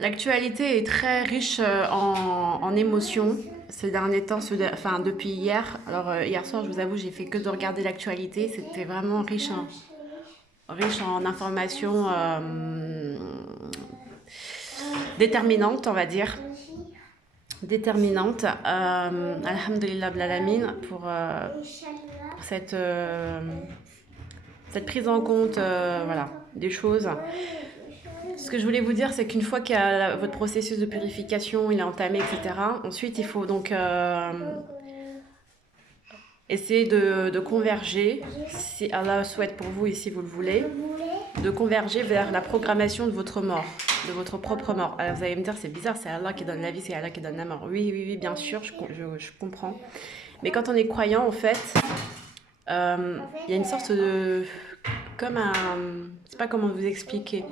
L'actualité est très riche en émotions ces derniers temps, enfin depuis hier. Alors hier soir, je vous avoue, j'ai fait que de regarder l'actualité. C'était vraiment riche en informations déterminantes, on va dire. Déterminantes. Alhamdulillah Blalamin pour cette prise en compte voilà, des choses. Ce que je voulais vous dire, c'est qu'une fois que votre processus de purification il est entamé, etc., ensuite il faut donc essayer de converger, si Allah souhaite pour vous et si vous le voulez, de converger vers la programmation de votre mort, de votre propre mort. Alors vous allez me dire, c'est bizarre, c'est Allah qui donne la vie, c'est Allah qui donne la mort. Oui, oui, oui, bien sûr, je comprends. Mais quand on est croyant, en fait, il y a une sorte de... comme un... je sais pas comment vous expliquer.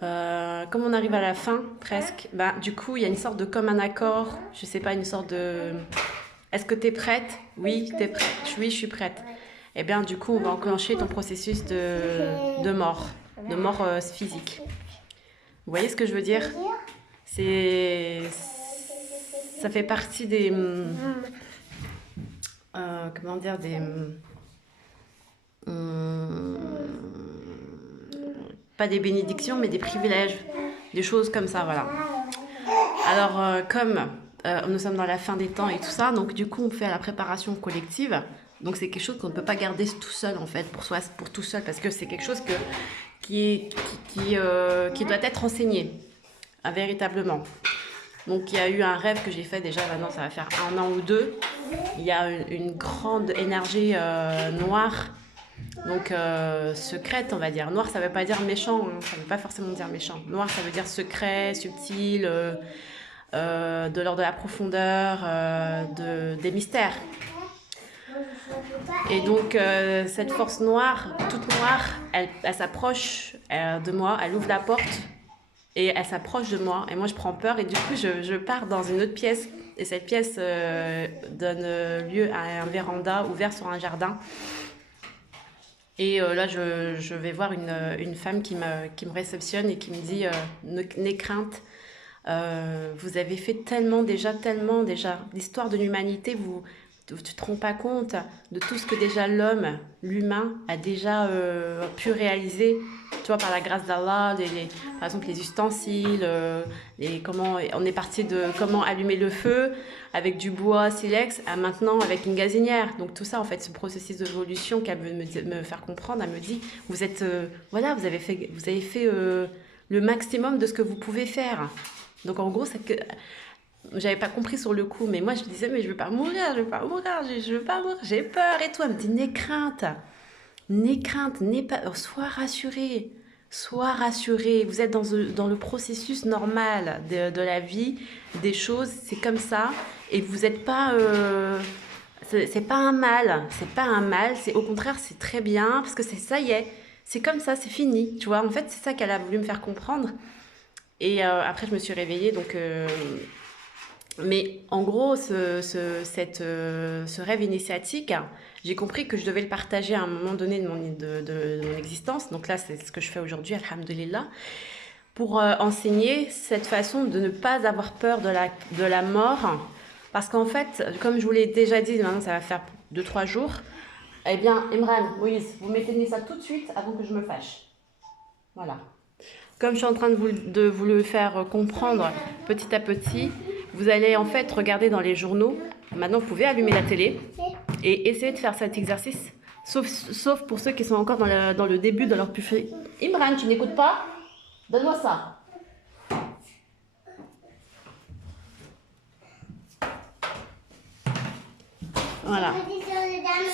Comme on arrive à la fin, presque, bah, du coup, il y a une sorte de comme un accord, je sais pas, une sorte de... Est-ce que tu es prête? Oui, tu es prête. Oui, je suis prête. Eh bien, du coup, on va enclencher ton processus de mort physique. Vous voyez ce que je veux dire? C'est... Ça fait partie des... comment dire, des... pas des bénédictions, mais des privilèges, des choses comme ça, voilà. Alors, comme nous sommes dans la fin des temps et tout ça, donc du coup, on fait la préparation collective. Donc, c'est quelque chose qu'on ne peut pas garder tout seul, en fait, pour soi, pour tout seul, parce que c'est quelque chose qui doit être enseigné, véritablement. Donc, il y a eu un rêve que j'ai fait déjà, maintenant, ça va faire 1 an ou 2. Il y a une grande énergie noire. Donc, secrète, on va dire. Noir, ça veut pas dire méchant, hein. Ça veut pas forcément dire méchant. Noir, ça veut dire secret, subtil, de l'ordre de la profondeur, des mystères. Et donc, cette force noire, toute noire, elle s'approche de moi, elle ouvre la porte et elle s'approche de moi. Et moi, je prends peur et du coup, je pars dans une autre pièce. Et cette pièce donne lieu à un véranda ouvert sur un jardin. Et là, je vais voir une femme qui me réceptionne et qui me dit n'aie crainte, vous avez fait tellement déjà. L'histoire de l'humanité, tu ne te rends pas compte de tout ce que déjà l'humain, a déjà pu réaliser, tu vois, par la grâce d'Allah, par exemple les ustensiles, comment on est parti de comment allumer le feu avec du bois silex à maintenant avec une gazinière. Donc tout ça, en fait, ce processus d'évolution qu'elle veut me faire comprendre, elle me dit, vous êtes, voilà, vous avez fait le maximum de ce que vous pouvez faire. Donc en gros, c'est que j'avais pas compris sur le coup, mais moi je disais, mais je veux pas mourir, je veux pas mourir, j'ai peur et tout. Elle me dit, n'aie crainte, n'aie pas, sois rassuré. Vous êtes dans le processus normal de la vie, des choses, c'est comme ça, et vous n'êtes pas, c'est pas un mal, c'est au contraire, c'est très bien, parce que ça y est, c'est comme ça, c'est fini, tu vois. En fait, c'est ça qu'elle a voulu me faire comprendre. Et après, je me suis réveillée, donc... mais en gros, ce rêve initiatique, j'ai compris que je devais le partager à un moment donné de mon existence. Donc là, c'est ce que je fais aujourd'hui, alhamdulillah, pour enseigner cette façon de ne pas avoir peur de la mort. Parce qu'en fait, comme je vous l'ai déjà dit, maintenant ça va faire 2-3 jours, eh bien, Imran, Moïse, vous m'éteignez ça tout de suite avant que je me fâche. Voilà. Comme je suis en train de vous le faire comprendre petit à petit, vous allez en fait regarder dans les journaux. Maintenant, vous pouvez allumer la télé et essayer de faire cet exercice. Sauf pour ceux qui sont encore dans le début de leur purification. Imran, tu n'écoutes pas? Donne-moi ça. Voilà.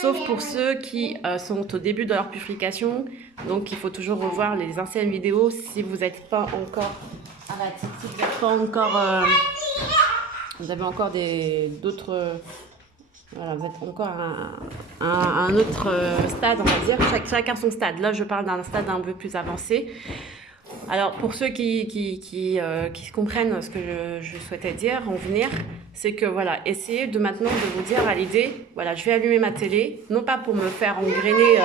Sauf pour ceux qui sont au début de leur purification. Donc, il faut toujours revoir les anciennes vidéos si vous n'êtes pas encore... si vous n'êtes pas encore... vous avez encore d'autres... voilà, vous êtes encore à un autre stade, on va dire. Chacun son stade. Là, je parle d'un stade un peu plus avancé. Alors, pour ceux qui comprennent ce que je souhaitais dire, en venir, c'est que, voilà, essayez de maintenant de vous dire à l'idée, voilà, je vais allumer ma télé, non pas pour me faire engrainer,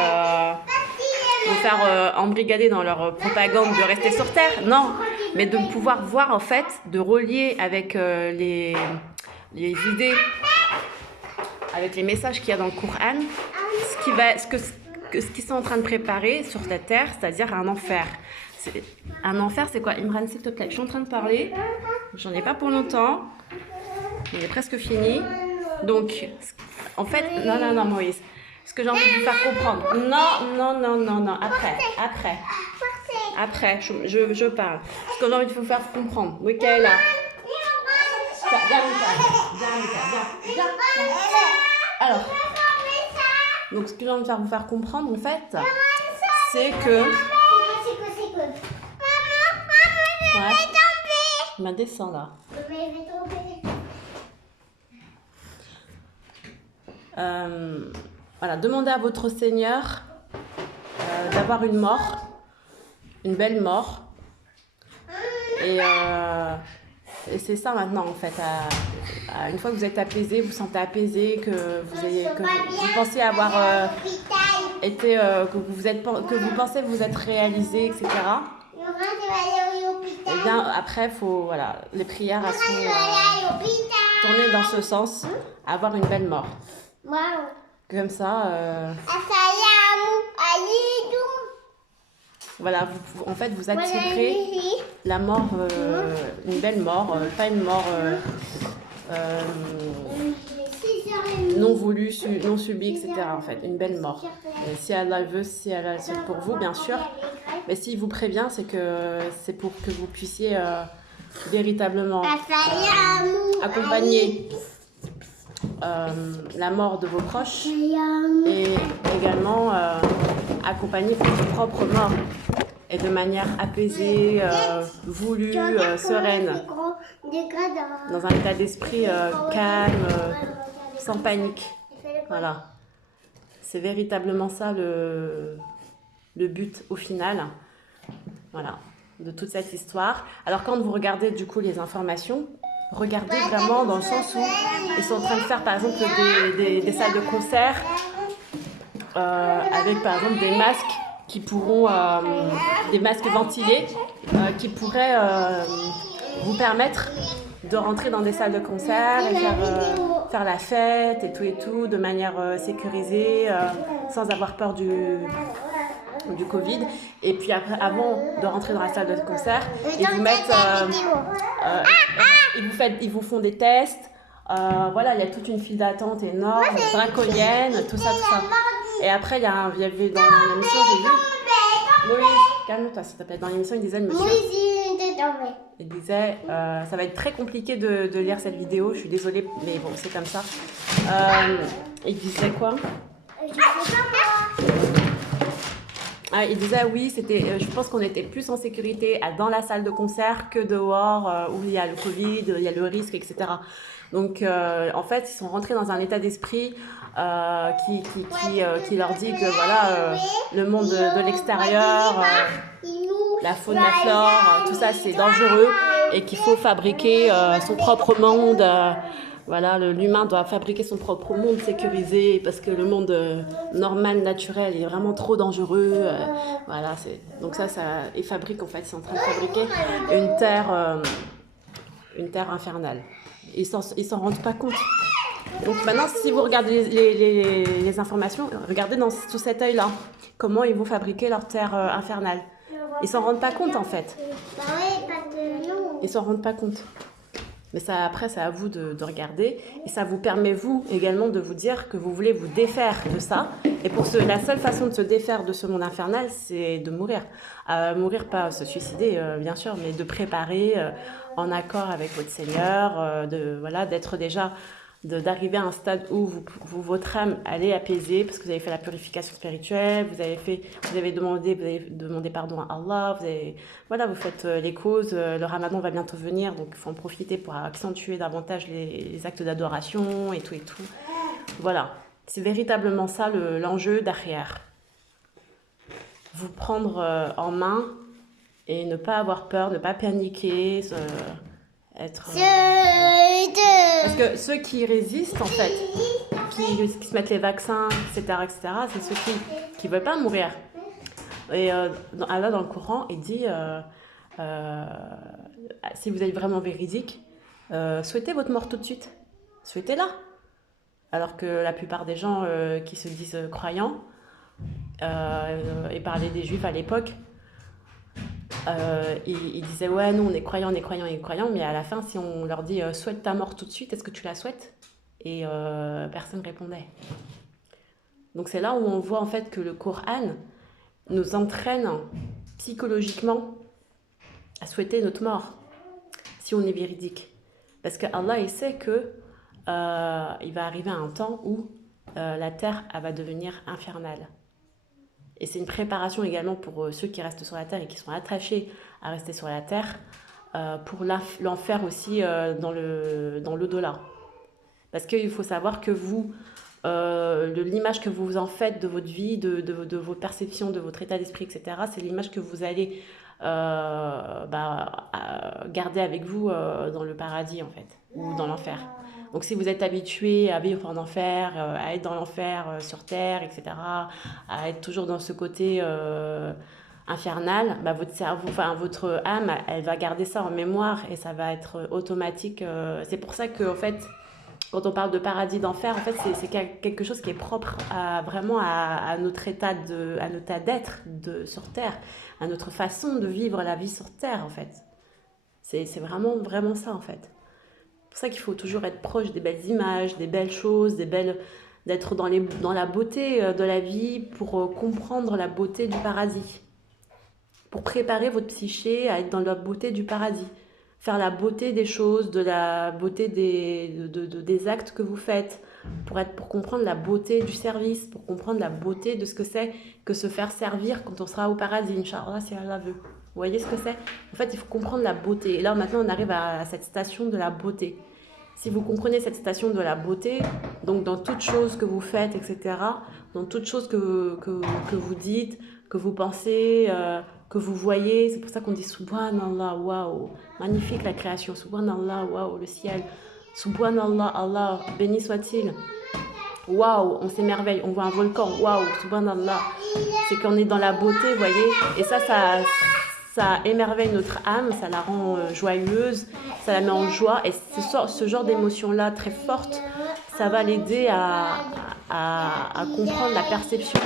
me faire embrigader dans leur propagande de rester sur Terre, non, mais de pouvoir voir en fait, de relier avec les idées, avec les messages qu'il y a dans le Coran, ce qu'ils sont en train de préparer sur la terre, c'est-à-dire un enfer. Un enfer, c'est quoi? Imran, s'il te plaît, je suis en train de parler, j'en ai pas pour longtemps, on est presque fini. Donc, en fait, non, Moïse, ce que j'ai envie de vous faire comprendre, non, après, je parle. Ce que j'ai envie de vous faire comprendre, Michaela, viens. Alors, donc ce que j'ai envie de vous faire comprendre, en fait, c'est que... Ouais. Ma descend là. Voilà, demandez à votre Seigneur d'avoir une mort, une belle mort. Et c'est ça maintenant en fait. Une fois que vous êtes apaisé, vous sentez apaisé, que vous pensez avoir été, que vous pensez vous être réalisé, etc. Et bien après, voilà, les prières elles sont tournées dans ce sens, avoir une belle mort. Comme ça. Voilà, en fait, vous attirez la mort, une belle mort, pas une mort non voulue, non subie, etc. En fait, une belle mort. Et si Allah veut, si Allah le souhaite pour vous, bien sûr. Mais s'il vous prévient, c'est pour que vous puissiez véritablement accompagner la mort de vos proches et également accompagner votre propre mort et de manière apaisée, voulue, sereine, dans un état d'esprit calme, sans panique. Voilà. C'est véritablement ça le but au final. Voilà, de toute cette histoire. Alors quand vous regardez du coup les informations, regardez vraiment dans le sens où ils sont en train de faire par exemple des salles de concert avec par exemple des masques qui pourront, des masques ventilés qui pourraient vous permettre de rentrer dans des salles de concert et faire la fête et tout de manière sécurisée, sans avoir peur du Covid. Et puis après, avant de rentrer dans la salle de concert, ils vous font des tests. Voilà, il y a toute une file d'attente énorme, draconienne, tout ça. Et après, il y avait dans l'émission, j'ai vu... Moïse, calme-toi s'il te plaît. Dans l'émission, il disait, le monsieur... Il disait, ça va être très compliqué de lire cette vidéo, je suis désolée, mais bon, c'est comme ça. Il disait quoi? Il disait oui, je pense qu'on était plus en sécurité dans la salle de concert que dehors où il y a le Covid, il y a le risque, etc. Donc en fait, ils sont rentrés dans un état d'esprit qui leur dit que voilà, le monde de l'extérieur, la faune, la flore, tout ça c'est dangereux et qu'il faut fabriquer son propre monde. Voilà, l'humain doit fabriquer son propre monde sécurisé parce que le monde normal, naturel est vraiment trop dangereux. Voilà, donc ça, ils fabriquent en fait, ils sont en train de fabriquer une terre infernale. Ils s'en rendent pas compte. Donc maintenant, si vous regardez les informations, regardez sous cet œil-là, comment ils vont fabriquer leur terre infernale. Ils s'en rendent pas compte en fait. Ils s'en rendent pas compte. Mais ça, après, c'est à vous de regarder. Et ça vous permet, vous, également, de vous dire que vous voulez vous défaire de ça. Et la seule façon de se défaire de ce monde infernal, c'est de mourir. Mourir, pas se suicider, bien sûr, mais de préparer en accord avec votre Seigneur, d'être déjà... d'arriver à un stade où votre âme elle est apaisée parce que vous avez fait la purification spirituelle, vous avez demandé pardon à Allah, vous faites les causes, le Ramadan va bientôt venir, donc il faut en profiter pour accentuer davantage les actes d'adoration et tout. Voilà, c'est véritablement ça l'enjeu derrière. Vous prendre en main et ne pas avoir peur, ne pas paniquer, parce que ceux qui résistent en fait, qui se mettent les vaccins, etc., c'est ceux qui veulent pas mourir. Et Allah dans le Coran, il dit Euh, Si vous êtes vraiment véridique, souhaitez votre mort tout de suite. Souhaitez-la. Alors que la plupart des gens qui se disent croyants, et parlaient des juifs à l'époque, ils disaient ouais, nous on est croyants, on est croyants, on est croyants, mais à la fin, si on leur dit souhaite ta mort tout de suite, est-ce que tu la souhaites? Et personne répondait. Donc c'est là où on voit en fait que le Coran nous entraîne psychologiquement à souhaiter notre mort si on est véridique. Parce que Allah il sait que il va arriver un temps où la terre elle va devenir infernale. Et c'est une préparation également pour ceux qui restent sur la terre et qui sont attachés à rester sur la terre, pour l'enfer aussi dans l'au-delà. Parce qu'il faut savoir que vous, de l'image que vous en faites de votre vie, de vos perceptions, de votre état d'esprit, etc., c'est l'image que vous allez garder avec vous dans le paradis, en fait, ou dans l'enfer. Donc si vous êtes habitué à vivre en enfer, à être dans l'enfer sur terre, etc., à être toujours dans ce côté infernal, bah, votre cerveau, enfin votre âme, elle va garder ça en mémoire et ça va être automatique. C'est pour ça que en fait, quand on parle de paradis, d'enfer, en fait, c'est quelque chose qui est propre vraiment à notre état à notre état d'être sur terre, à notre façon de vivre la vie sur terre, en fait. C'est vraiment, vraiment ça, en fait. C'est pour ça qu'il faut toujours être proche des belles images, des belles choses, d'être dans la beauté de la vie pour comprendre la beauté du paradis. Pour préparer votre psyché à être dans la beauté du paradis. Faire la beauté des choses, de la beauté des actes que vous faites, pour comprendre la beauté du service, pour comprendre la beauté de ce que c'est que se faire servir quand on sera au paradis, Inch'Allah, si Allah veut. Vous voyez ce que c'est? En fait, il faut comprendre la beauté. Et là, maintenant, on arrive à cette station de la beauté. Si vous comprenez cette station de la beauté, donc dans toute chose que vous faites, etc., dans toute chose que vous dites, que vous pensez, que vous voyez, c'est pour ça qu'on dit Subhanallah, waouh, magnifique la création, Subhanallah, waouh, le ciel, Subhanallah, Allah, béni soit-il, waouh, on s'émerveille, on voit un volcan, waouh, Subhanallah, c'est qu'on est dans la beauté, vous voyez, et ça émerveille notre âme, ça la rend joyeuse, ça la met en joie, et ce genre d'émotion-là très forte, ça va l'aider à comprendre la perception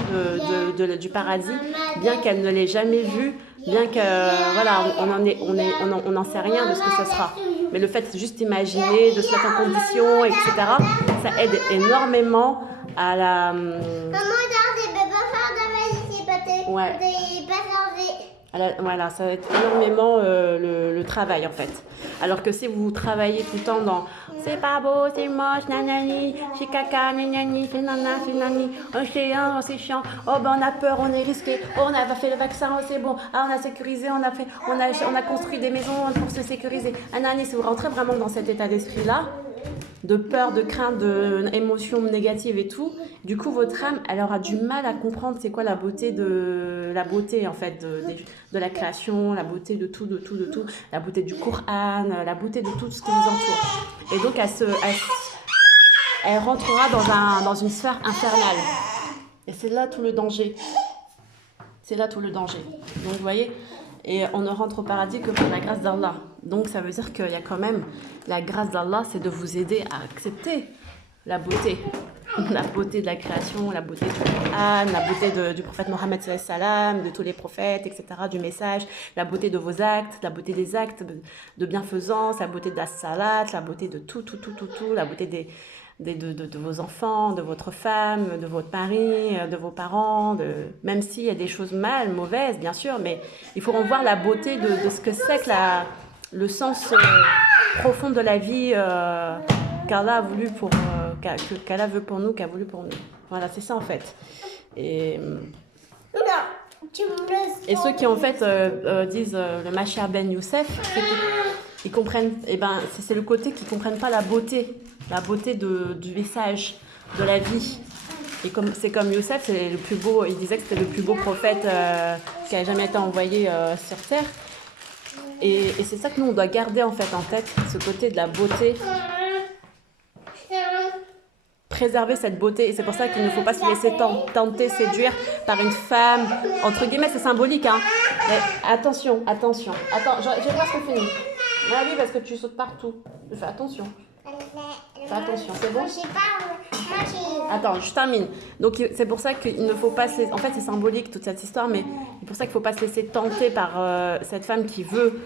du paradis, bien qu'elle ne l'ait jamais vu, bien que voilà, on n'en sait rien de ce que ça sera. Mais le fait de juste imaginer, de se mettre en condition, etc., ça aide énormément à la... Ouais. Voilà, ça va être énormément le travail en fait. Alors que si vous travaillez tout le temps dans c'est pas beau, c'est moche, nanani, c'est caca, nanani, c'est nana, c'est nani, oh c'est chiant, oh ben on a peur, on est risqué, oh on a fait le vaccin, oh c'est bon, ah on a sécurisé, on a construit des maisons pour se sécuriser. Nanani, si vous rentrez vraiment dans cet état d'esprit-là, de peur, de crainte, d'émotions négatives et tout, du coup votre âme elle aura du mal à comprendre c'est quoi la beauté en fait de la création, la beauté de tout, la beauté du Coran, la beauté de tout ce qui vous entoure. Et donc elle rentrera dans une sphère infernale. Et c'est là tout le danger. C'est là tout le danger. Donc vous voyez, et on ne rentre au paradis que par la grâce d'Allah. Donc ça veut dire qu'il y a quand même la grâce d'Allah, c'est de vous aider à accepter la beauté de la création, la beauté du Coran, la beauté du prophète Mohammed sallallahu alayhi wa sallam, de tous les prophètes, etc., du message, la beauté de vos actes, la beauté des actes de bienfaisance, la beauté de la salat, la beauté de tout, la beauté de vos enfants, de votre femme, de votre mari, de vos parents, même s'il y a des choses mauvaises, bien sûr, mais il faut revoir la beauté de ce que c'est que le sens profond de la vie qu'Allah a voulu qu'Allah veut pour nous, qu'a voulu pour nous. Voilà, c'est ça en fait. Et ceux qui en fait disent le Machar Ben Youssef, ils comprennent, c'est le côté qu'ils comprennent pas la beauté du message, de la vie. Et c'est comme Youssef, c'est le plus beau, il disait que c'était le plus beau prophète qui a jamais été envoyé sur terre. Et c'est ça que nous on doit garder en fait en tête, ce côté de la beauté. Préserver cette beauté, et c'est pour ça qu'il ne faut pas se laisser tenter, séduire par une femme, entre guillemets c'est symbolique, hein, Mais attention, attention. Attends, j'ai presque fini. Ah oui, parce que tu sautes partout. Fais attention. Fais attention, c'est bon? Attends, je termine. Donc c'est pour ça qu'il ne faut pas se laisser... En fait, c'est symbolique toute cette histoire, mais c'est pour ça qu'il ne faut pas se laisser tenter par cette femme qui veut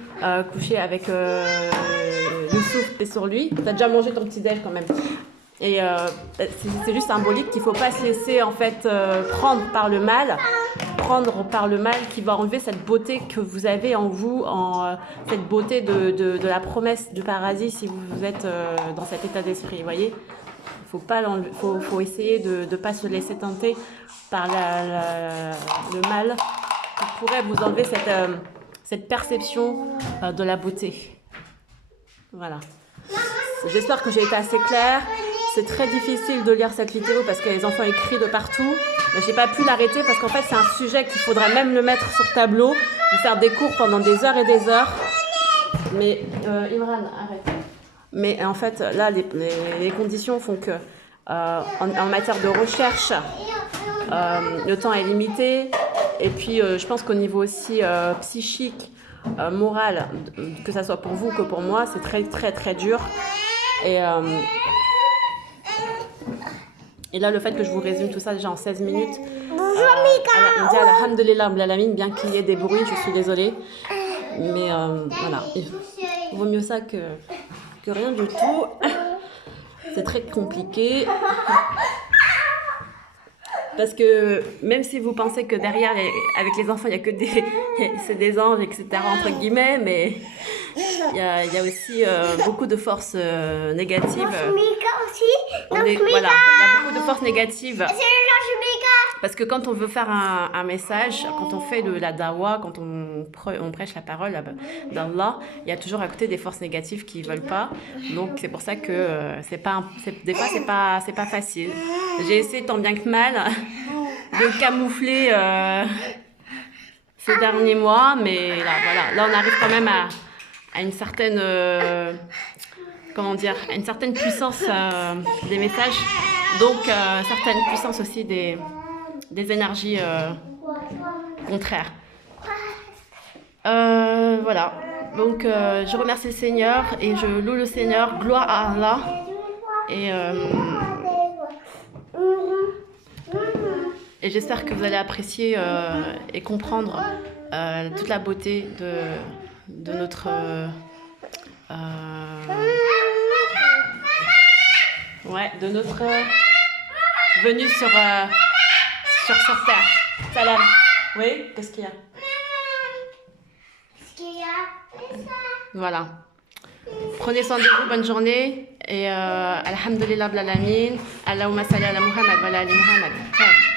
coucher avec Youssouf et sur lui. Tu as déjà mangé ton petit déj quand même. Et c'est juste symbolique qu'il ne faut pas se laisser en fait prendre par le mal qui va enlever cette beauté que vous avez en vous, cette beauté de la promesse du paradis si vous êtes dans cet état d'esprit, vous voyez. Faut essayer de ne pas se laisser tenter par le mal qui pourrait vous enlever cette perception de la beauté. Voilà. J'espère que j'ai été assez claire. C'est très difficile de lire cette vidéo parce que les enfants écrivent de partout. Mais j'ai pas pu l'arrêter parce qu'en fait c'est un sujet qu'il faudrait même le mettre sur tableau, de faire des cours pendant des heures et des heures. Mais Imran, arrête. Mais en fait là les conditions font que en matière de recherche, le temps est limité. Et puis je pense qu'au niveau aussi psychique, moral, que ça soit pour vous que pour moi, c'est très très très dur. Et là, le fait que je vous résume tout ça déjà en 16 minutes, on dit Alhamdulillah Rabbil Alamin, bien qu'il y ait des bruits, je suis désolée. Mais voilà, il vaut mieux ça que rien du tout. C'est très compliqué. Parce que même si vous pensez que derrière, avec les enfants, il n'y a que c'est des anges, etc., entre guillemets, mais il y a aussi beaucoup de forces négatives. Voilà, il y a beaucoup de forces négatives. Parce que quand on veut faire un message, quand on fait de la dawa, quand on prêche la parole d'Allah, il y a toujours à côté des forces négatives qui ne veulent pas. Donc c'est pour ça que des fois c'est pas facile. J'ai essayé tant bien que mal de camoufler ces derniers mois, mais là voilà, là on arrive quand même à une certaine à une certaine puissance des messages, donc certaine puissance aussi des énergies contraires. Voilà, donc je remercie le Seigneur et je loue le Seigneur, gloire à Allah. Et j'espère que vous allez apprécier et comprendre toute la beauté de notre de notre venue sur terre. Salam. Oui, qu'est-ce qu'il y a? Voilà. Prenez soin de vous, bonne journée et alhamdulillah Rabbil Alamin. Allahumma salli ala Muhammad wa ala ali Muhammad. Ciao.